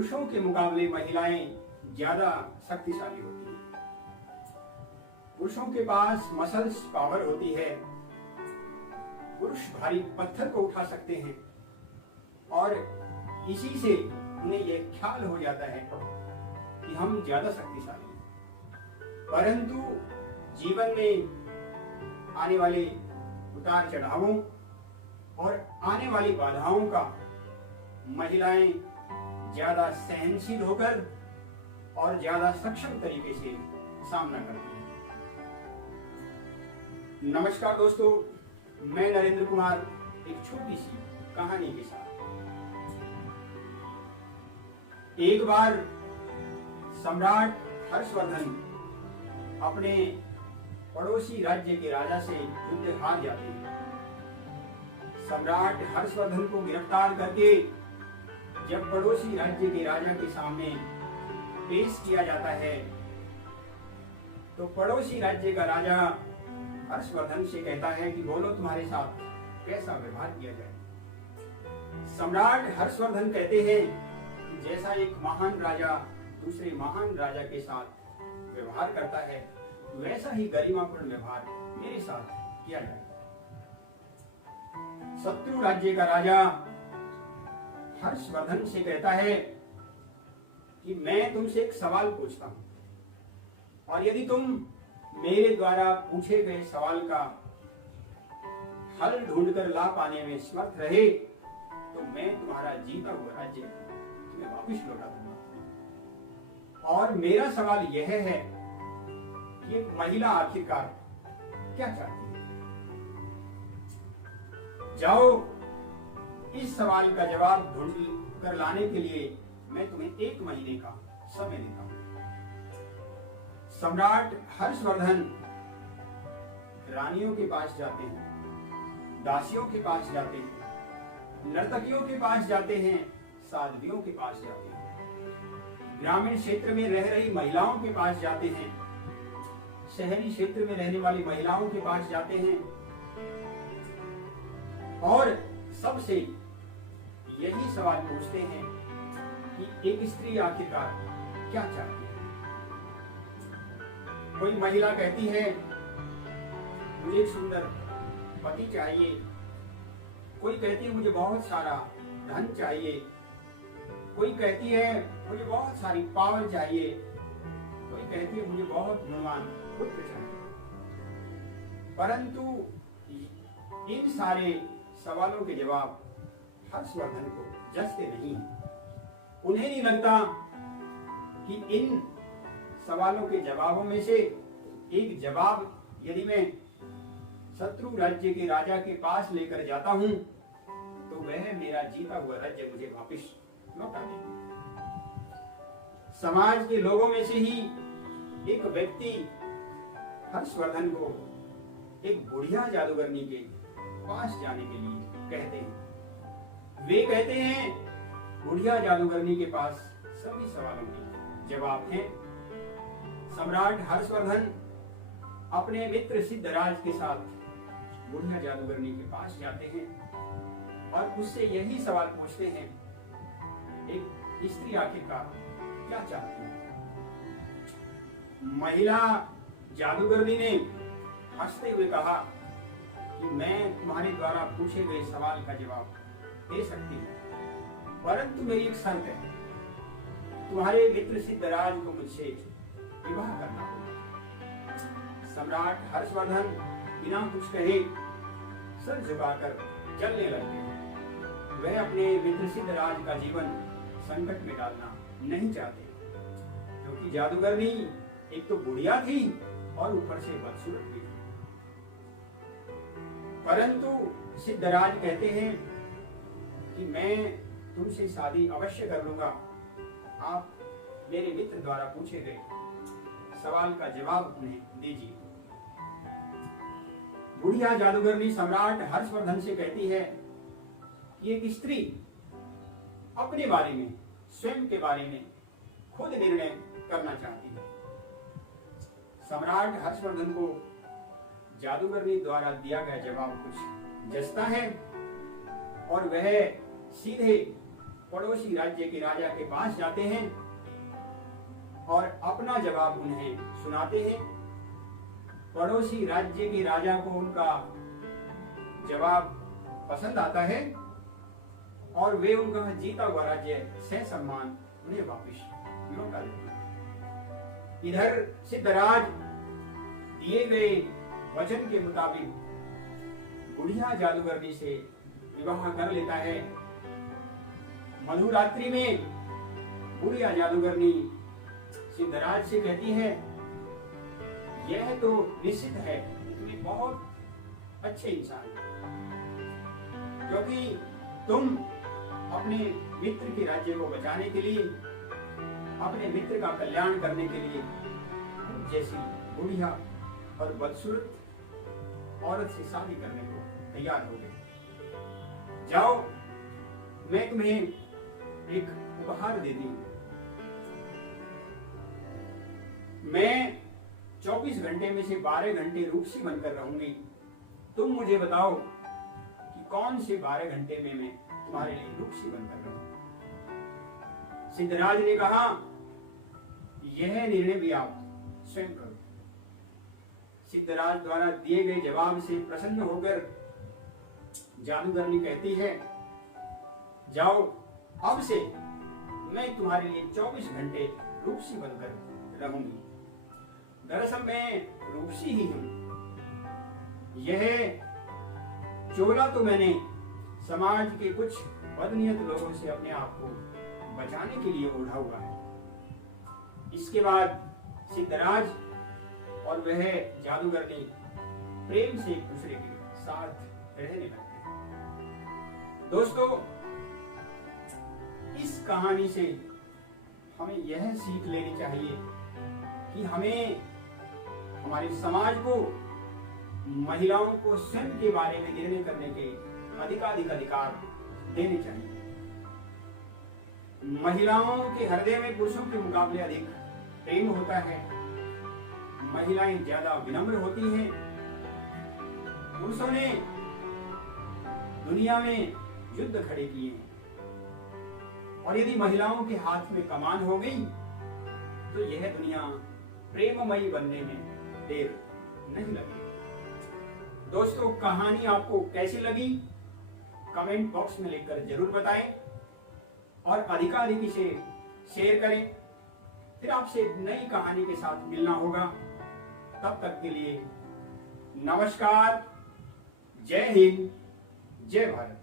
पुरुषों के मुकाबले महिलाएं ज्यादा शक्तिशाली होती हैं। पुरुषों के पास मसल्स पावर होती है। पुरुष भारी पत्थर को उठा सकते हैं और इसी से उन्हें यह ख्याल हो जाता है कि हम ज्यादा शक्तिशाली हैं। परंतु जीवन में आने वाले उतार चढ़ावों और आने वाली बाधाओं का महिलाएं ज्यादा सहनशील होकर और ज्यादा सक्षम तरीके से सामना करती हैं। नमस्कार दोस्तों, मैं नरेंद्र कुमार एक छोटी सी कहानी के साथ। एक बार सम्राट हर्षवर्धन अपने पड़ोसी राज्य के राजा से युद्ध हार जाते हैं। सम्राट हर्षवर्धन को गिरफ्तार करके जब पड़ोसी राज्य के राजा के सामने पेश किया जाता है तो पड़ोसी राज्य का राजा हर्षवर्धन से कहता है कि बोलो तुम्हारे साथ कैसा व्यवहार किया जाए। सम्राट हर्षवर्धन कहते हैं कि जैसा एक महान राजा दूसरे महान राजा के साथ व्यवहार करता है वैसा ही गरिमापूर्ण व्यवहार मेरे साथ किया जाए। शत्रु राज्य का राजा हर्षवर्धन से कहता है कि मैं तुमसे एक सवाल पूछता हूं और यदि तुम मेरे द्वारा पूछे गए सवाल का हल ढूंढकर ला पाने में समर्थ रहे तो मैं तुम्हारा जीता हुआ राज्य तुम्हें वापस लौटा दूंगा। और मेरा सवाल यह है कि एक महिला आखिरकार क्या चाहती है। जाओ, इस सवाल का जवाब ढूंढ कर लाने के लिए मैं तुम्हें 1 महीने का समय देता हूं। सम्राट हर्षवर्धन रानियों के पास जाते हैं, दासियों के पास जाते हैं, नर्तकियों के पास जाते हैं, साध्वियों के पास जाते हैं, ग्रामीण क्षेत्र में रह रही महिलाओं के पास जाते हैं, शहरी क्षेत्र में रहने वाली महिलाओं के पास जाते हैं और सबसे यही सवाल पूछते हैं कि एक स्त्री आखिरकार क्या चाहती है। कोई महिला कहती है मुझे एक सुंदर पति चाहिए, कोई कहती है मुझे बहुत सारा धन चाहिए, कोई कहती है मुझे बहुत सारी पावर चाहिए, कोई कहती है मुझे बहुत गुणवान पुत्र चाहिए। परंतु इन सारे सवालों के जवाब हर्षवर्धन को जचते नहीं है। उन्हें नहीं लगता कि इन सवालों के जवाबों में से एक जवाब यदि मैं शत्रु राज्य के राजा के पास लेकर जाता हूं तो वह मेरा जीता हुआ राज्य मुझे वापस लौटा देगा। समाज के लोगों में से ही एक व्यक्ति हर्षवर्धन को एक बुढ़िया जादूगरनी के पास जाने के लिए कहते हैं। वे कहते हैं बुढ़िया जादूगरनी के पास सभी सवालों के जवाब हैं। सम्राट हर्षवर्धन अपने मित्र सिद्धराज के साथ बुढ़िया जादूगरनी के पास जाते हैं और उससे यही सवाल पूछते हैं, एक स्त्री आखिरकार क्या चाहती है। महिला जादूगरनी ने हंसते हुए कहा कि मैं तुम्हारे द्वारा पूछे गए सवाल का जवाब दे सकती हूँ, परंतु मेरी एक शर्त है, तुम्हारे मित्र सिद्धराज को मुझसे विवाह करना होगा। सम्राट हर्षवर्धन बिना कुछ कहे सर झुकाकर चलने लगते हैं। वह अपने मित्र सिद्धराज का जीवन संकट में डालना नहीं चाहते क्योंकि जादूगरनी एक तो बुढ़िया थी और ऊपर से बदसूरत भी थी। परंतु सिद्धराज कहते हैं कि मैं तुमसे शादी अवश्य कर लूंगा, आप मेरे मित्र द्वारा पूछे गए सवाल का जवाब उन्हें दीजिए। बुढ़िया जादूगरनी सम्राट हर्षवर्धन से कहती है कि एक स्त्री अपने बारे में, स्वयं के बारे में खुद निर्णय करना चाहती है। सम्राट हर्षवर्धन को जादूगरनी द्वारा दिया गया जवाब कुछ जचता है और वह सीधे पड़ोसी राज्य के राजा के पास जाते हैं और अपना जवाब उन्हें सुनाते हैं। पड़ोसी राज्य के राजा को उनका जवाब पसंद आता है और वे उनका जीता हुआ राज्य ससम्मान उन्हें वापस लौटा देते हैं। इधर सिद्धराज दिए गए वचन के मुताबिक बुढ़िया जादूगरनी से विवाह कर लेता है। मधुरात्रि में बुढ़िया जादूगरनी सिद्धराज से कहती है, यह तो निश्चित है तुम्हें बहुत अच्छे इंसान क्योंकि तुम अपने मित्र के राज्य को बचाने के लिए, अपने मित्र का कल्याण करने के लिए जैसी बुढ़िया और बदसूरत औरत से शादी करने को तैयार हो गए। जाओ, मैं तुम्हें एक उपहार देती हूं। मैं 24 घंटे में से 12 घंटे रूपसी बनकर रहूंगी। तुम मुझे बताओ कि कौन से 12 घंटे में मैं तुम्हारे लिए रूपसी बनकर रहूं। सिद्धराज ने कहा, यह निर्णय भी आप स्वयं करो। सिद्धराज द्वारा दिए गए जवाब से प्रसन्न होकर जादूगरनी कहती है, जाओ, अब से मैं तुम्हारे लिए 24 घंटे रूपसी बनकर रहूंगी। दरअसल मैं रूपसी ही हूं। यह चोला तो मैंने समाज के कुछ बदनीयत लोगों से अपने आप को बचाने के लिए ओढ़ा हुआ है। इसके बाद सिद्धराज और वह जादूगरनी प्रेम से एक दूसरे के साथ रहने लगते हैं। दोस्तों, इस कहानी से हमें यह सीख लेनी चाहिए कि हमें हमारे समाज को महिलाओं को स्वयं के बारे में निर्णय करने के अधिकार देने चाहिए। महिलाओं के हृदय में पुरुषों के मुकाबले अधिक प्रेम होता है। महिलाएं ज्यादा विनम्र होती हैं। पुरुषों ने दुनिया में युद्ध खड़े किए हैं और यदि महिलाओं के हाथ में कमान हो गई तो यह दुनिया प्रेममयी बनने में देर नहीं लगेगी। दोस्तों, कहानी आपको कैसी लगी कमेंट बॉक्स में लिखकर जरूर बताएं और अधिकाधिक इसे शेयर करें। फिर आपसे नई कहानी के साथ मिलना होगा। तब तक के लिए नमस्कार। जय हिंद, जय भारत।